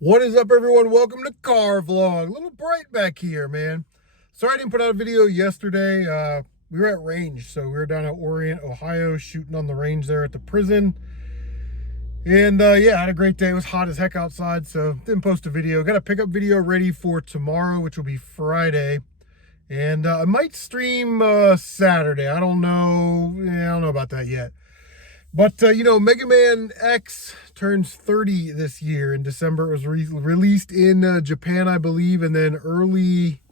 What is up, everyone? Welcome to Car VOLG. A little bright back here, man. Sorry I didn't put out a video yesterday. We were at range, so we were down at Orient, Ohio, shooting on the range there at the prison. And yeah, I had a great day. It was hot as heck outside, so didn't post a video. Got a pickup video ready for tomorrow, which will be Friday. And I might stream Saturday. I don't know. Yeah, I don't know about that yet. But, you know, Mega Man X turns 30 this year in December. It was released in Japan, I believe, and then early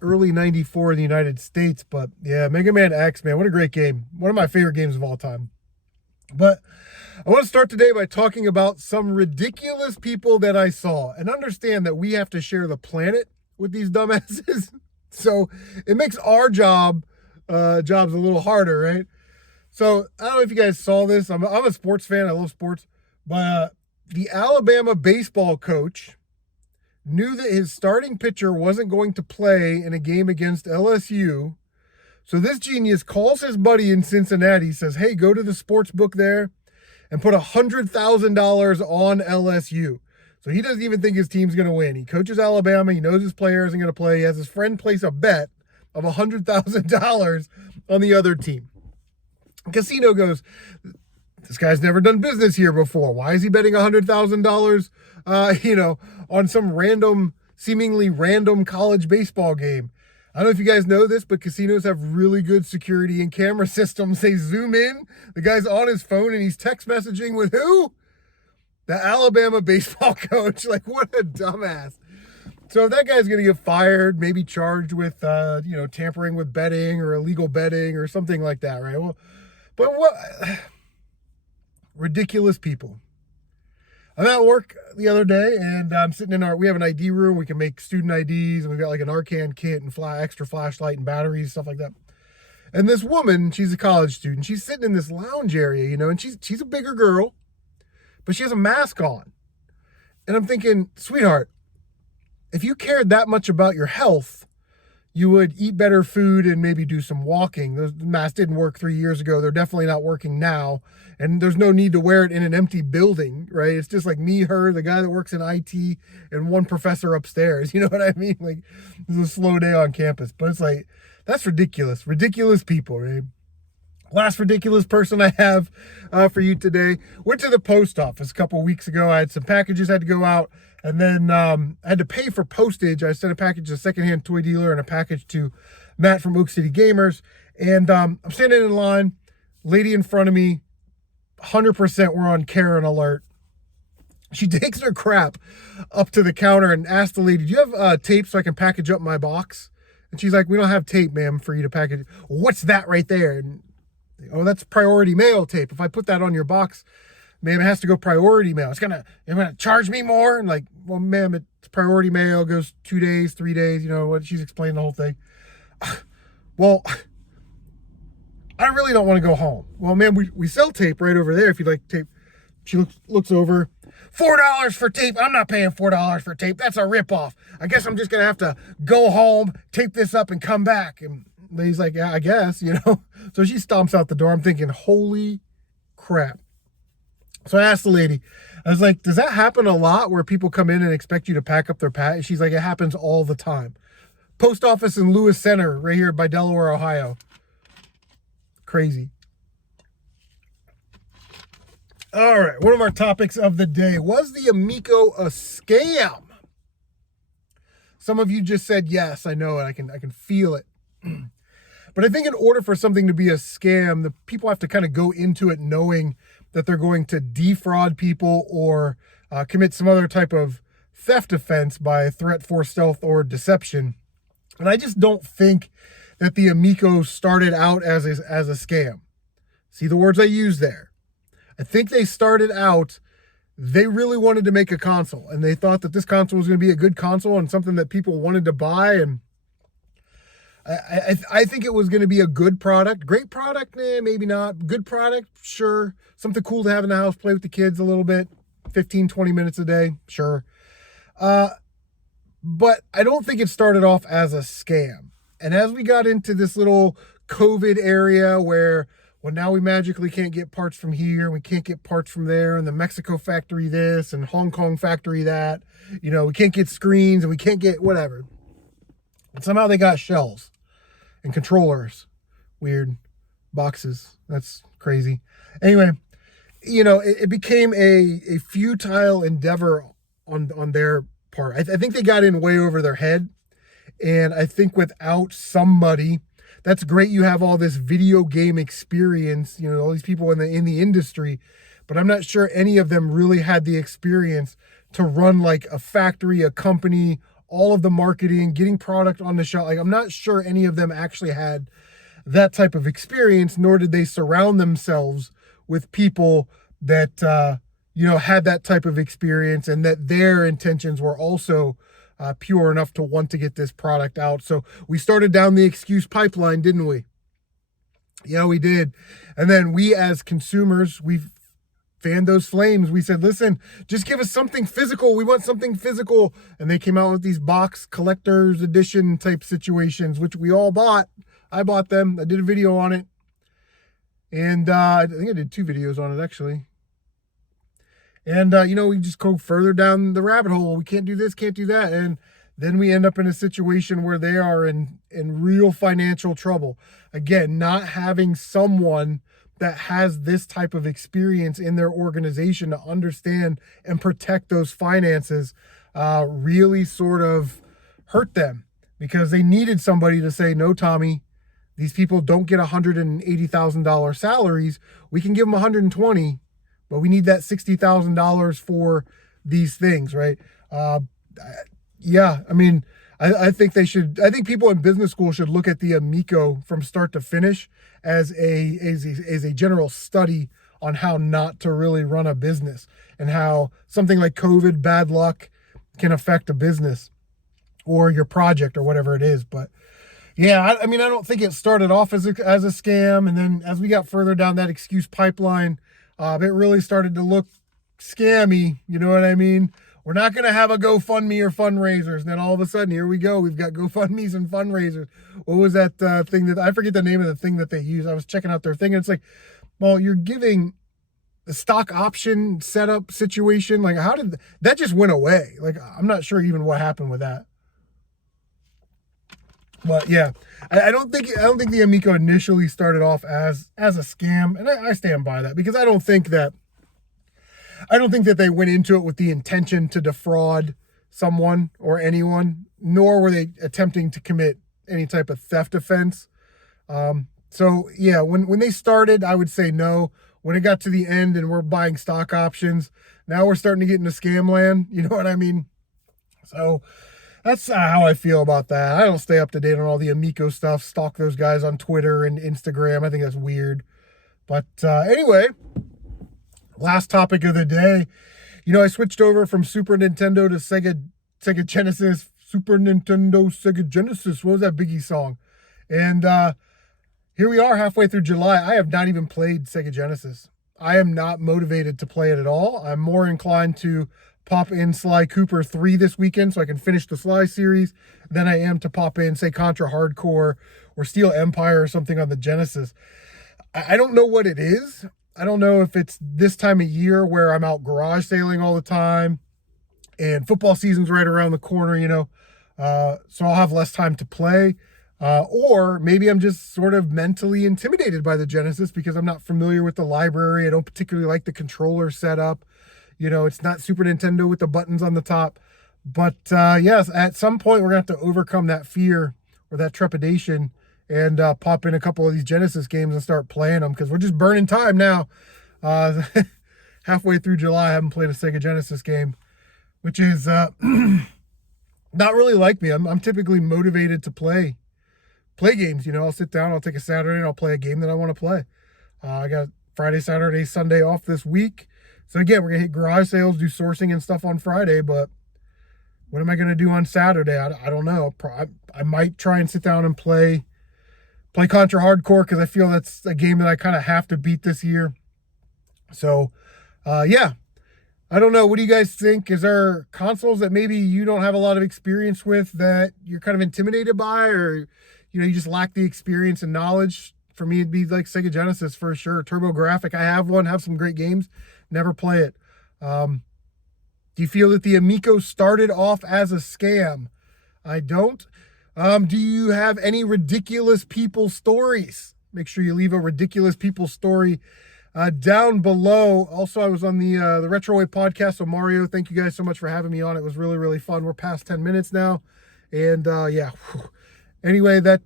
94 in the United States. But, yeah, Mega Man X, man, what a great game. One of my favorite games of all time. But I want to start today by talking about some ridiculous people that I saw. And understand that we have to share the planet with these dumbasses. So it makes our jobs a little harder, right? So, I don't know if you guys saw this. I'm a sports fan. I love sports. But the Alabama baseball coach knew that his starting pitcher wasn't going to play in a game against LSU. So this genius calls his buddy in Cincinnati, says, hey, go to the sports book there and put $100,000 on LSU. So he doesn't even think his team's going to win. He coaches Alabama. He knows his player isn't going to play. He has his friend place a bet of $100,000 on the other team. Casino goes, this guy's never done business here before. Why is he betting $100,000, on some seemingly random college baseball game? I don't know if you guys know this, but casinos have really good security and camera systems. They zoom in. The guy's on his phone and he's text messaging with who? The Alabama baseball coach. Like, what a dumbass. So that guy's going to get fired, maybe charged with, tampering with betting or illegal betting or something like that, right? Well, but what ridiculous people. I'm at work the other day and I'm sitting we have an ID room. We can make student IDs and we've got like an Arcan kit and extra flashlight and batteries, stuff like that. And this woman, she's a college student. She's sitting in this lounge area, and she's a bigger girl, but she has a mask on. And I'm thinking, sweetheart, if you cared that much about your health, you would eat better food and maybe do some walking. The masks didn't work 3 years ago. They're definitely not working now. And there's no need to wear it in an empty building, right? It's just like me, her, the guy that works in IT, and one professor upstairs. You know what I mean? Like, it's a slow day on campus. But it's like, that's ridiculous. Ridiculous people, right? Last ridiculous person I have for you today. Went to the post office a couple weeks ago. I had some packages had to go out. And then I had to pay for postage. I sent a package to a secondhand toy dealer and a package to Matt from Oak City Gamers. And I'm standing in line. Lady in front of me, 100% we're on Karen alert. She takes her crap up to the counter and asks the lady, do you have tape so I can package up my box? And she's like, we don't have tape, ma'am, for you to package. What's that right there? And, oh, that's priority mail tape. If I put that on your box, ma'am, it has to go priority mail. You're gonna charge me more? And like, well, ma'am, it's priority mail, goes 2 days, 3 days, what she's explained the whole thing. Well, I really don't want to go home. Well, ma'am, we sell tape right over there if you'd like tape. She looks over. $4 for tape. I'm not paying $4 for tape. That's a ripoff. I guess I'm just gonna have to go home, tape this up, and come back. And lady's like, yeah, I guess, So she stomps out the door. I'm thinking, holy crap. So I asked the lady, I was like, does that happen a lot where people come in and expect you to pack up their package? She's like, it happens all the time. Post office in Lewis Center, right here by Delaware, Ohio. Crazy. All right, one of our topics of the day. Was the Amico a scam? Some of you just said yes, I know it. I can feel it. But I think in order for something to be a scam, the people have to kind of go into it knowing that they're going to defraud people or commit some other type of theft offense by threat, force, stealth, or deception. And I just don't think that the Amico started out as a scam. See the words I use there? I think they started out, they really wanted to make a console. And they thought that this console was going to be a good console and something that people wanted to buy. And I think it was going to be a good product. Great product? Maybe not. Good product? Sure. Something cool to have in the house, play with the kids a little bit. 15, 20 minutes a day? Sure. But I don't think it started off as a scam. And as we got into this little COVID area where well, now we magically can't get parts from here, and we can't get parts from there, and the Mexico factory this, and Hong Kong factory that. We can't get screens, and we can't get whatever. And somehow they got shells and controllers. Weird. Boxes. That's crazy. Anyway, it became a futile endeavor on their part. I think they got in way over their head. And I think without somebody, that's great. You have all this video game experience, all these people in the industry, but I'm not sure any of them really had the experience to run like a factory, a company, all of the marketing, getting product on the shelf. Like, I'm not sure any of them actually had that type of experience, nor did they surround themselves with people that, had that type of experience, and that their intentions were also pure enough to want to get this product out. So we started down the excuse pipeline, didn't we? Yeah, we did. And then we, as consumers, we fanned those flames. We said, listen, just give us something physical. We want something physical. And they came out with these box collector's edition type situations, which we all bought. I bought them. I did a video on it. And I think I did 2 videos on it, actually. And, we just go further down the rabbit hole. We can't do this, can't do that. And then we end up in a situation where they are in real financial trouble. Again, not having someone that has this type of experience in their organization to understand and protect those finances really sort of hurt them, because they needed somebody to say, no, Tommy, these people don't get $180,000 salaries. We can give them 120, but we need that $60,000 for these things, right? Yeah, I mean, I think they should. I think people in business school should look at the Amico from start to finish as a general study on how not to really run a business, and how something like COVID, bad luck, can affect a business or your project or whatever it is. But yeah, I mean, I don't think it started off as a scam, and then as we got further down that excuse pipeline, it really started to look scammy. You know what I mean? We're not going to have a GoFundMe or fundraisers. And then all of a sudden, here we go. We've got GoFundMes and fundraisers. What was that thing that, I forget the name of the thing that they use. I was checking out their thing, and it's like, well, you're giving the stock option setup situation. Like, how did that just went away? Like, I'm not sure even what happened with that. But yeah, I don't think the Amico initially started off as a scam. And I stand by that, because I don't think that they went into it with the intention to defraud someone or anyone, nor were they attempting to commit any type of theft offense. So yeah, when they started, I would say no. When it got to the end and we're buying stock options, now we're starting to get into scam land. You know what I mean? So that's how I feel about that. I don't stay up to date on all the Amico stuff, stalk those guys on Twitter and Instagram. I think that's weird. But anyway, last topic of the day. I switched over from Super Nintendo to SEGA Genesis. Super Nintendo, SEGA Genesis. What was that Biggie song? And here we are halfway through July. I have not even played SEGA Genesis. I am not motivated to play it at all. I'm more inclined to pop in Sly Cooper 3 this weekend so I can finish the Sly series than I am to pop in, say, Contra Hardcore or Steel Empire or something on the Genesis. I don't know what it is. I don't know if it's this time of year where I'm out garage sailing all the time and football season's right around the corner, so I'll have less time to play. Or maybe I'm just sort of mentally intimidated by the Genesis because I'm not familiar with the library. I don't particularly like the controller setup. It's not Super Nintendo with the buttons on the top. But yes, at some point we're going to have to overcome that fear or that trepidation and pop in a couple of these Genesis games and start playing them, because we're just burning time now. Halfway through July, I haven't played a SEGA Genesis game, which is not really like me. I'm typically motivated to play games. I'll sit down, I'll take a Saturday, and I'll play a game that I want to play. I got Friday, Saturday, Sunday off this week. So again, we're going to hit garage sales, do sourcing and stuff on Friday, but what am I going to do on Saturday? I don't know. I might try and sit down and play Contra Hardcore, because I feel that's a game that I kind of have to beat this year. So, yeah. I don't know. What do you guys think? Is there consoles that maybe you don't have a lot of experience with that you're kind of intimidated by, or you just lack the experience and knowledge for me, it'd be like Sega Genesis for sure. TurboGrafx, I have one, have some great games, never play it. Do you feel that the Amico started off as a scam? I don't. Do you have any ridiculous people stories? Make sure you leave a ridiculous people story down below. Also, I was on the Retrowave podcast. So Mario, thank you guys so much for having me on. It was really, really fun. We're past 10 minutes now. And yeah. Anyway, that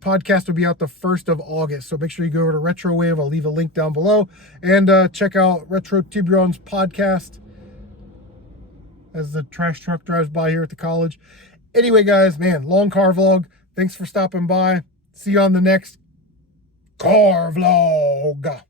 podcast will be out the 1st of August. So make sure you go over to Retrowave. I'll leave a link down below. And check out Retro Tiburon's podcast as the trash truck drives by here at the college. Anyway, guys, man, long car vlog. Thanks for stopping by. See you on the next car vlog.